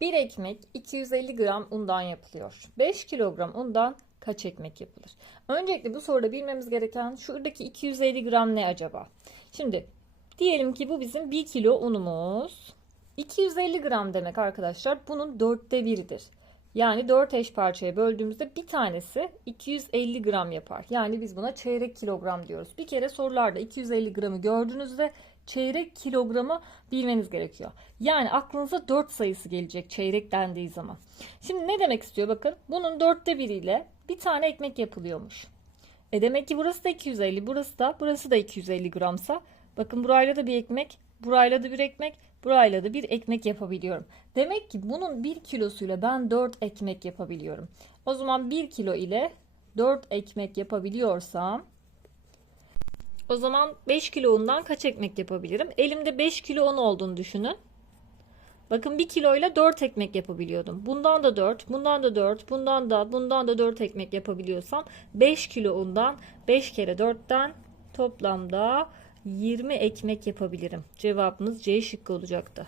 1 ekmek 250 gram undan yapılıyor. 5 kilogram undan kaç ekmek yapılır? Öncelikle bu soruda bilmemiz gereken şuradaki 250 gram ne acaba? Şimdi diyelim ki bu bizim 1 kilo unumuz. 250 gram demek arkadaşlar bunun dörtte biridir. Yani 4 eş parçaya böldüğümüzde bir tanesi 250 gram yapar. Yani biz buna çeyrek kilogram diyoruz. Bir kere sorularda 250 gramı gördüğünüzde çeyrek kilogramı bilmeniz gerekiyor. Yani aklınıza 4 sayısı gelecek çeyrek dendiği zaman. Şimdi ne demek istiyor bakın. Bunun dörtte biriyle bir tane ekmek yapılıyormuş. E demek ki burası da 250, burası da, burası da 250 gramsa. Bakın burayla da bir ekmek, burayla da bir ekmek, burayla da bir ekmek yapabiliyorum. Demek ki bunun 1 kilosuyla ben 4 ekmek yapabiliyorum. O zaman 1 kilo ile 4 ekmek yapabiliyorsam o zaman 5 kilo undan kaç ekmek yapabilirim? Elimde 5 kilo un olduğunu düşünün. Bakın 1 kiloyla 4 ekmek yapabiliyordum. Bundan da 4, bundan da 4, bundan da, bundan da 4 ekmek yapabiliyorsam 5 kilo undan 5 kere 4'ten toplamda 20 ekmek yapabilirim. Cevabımız C şıkkı olacaktı.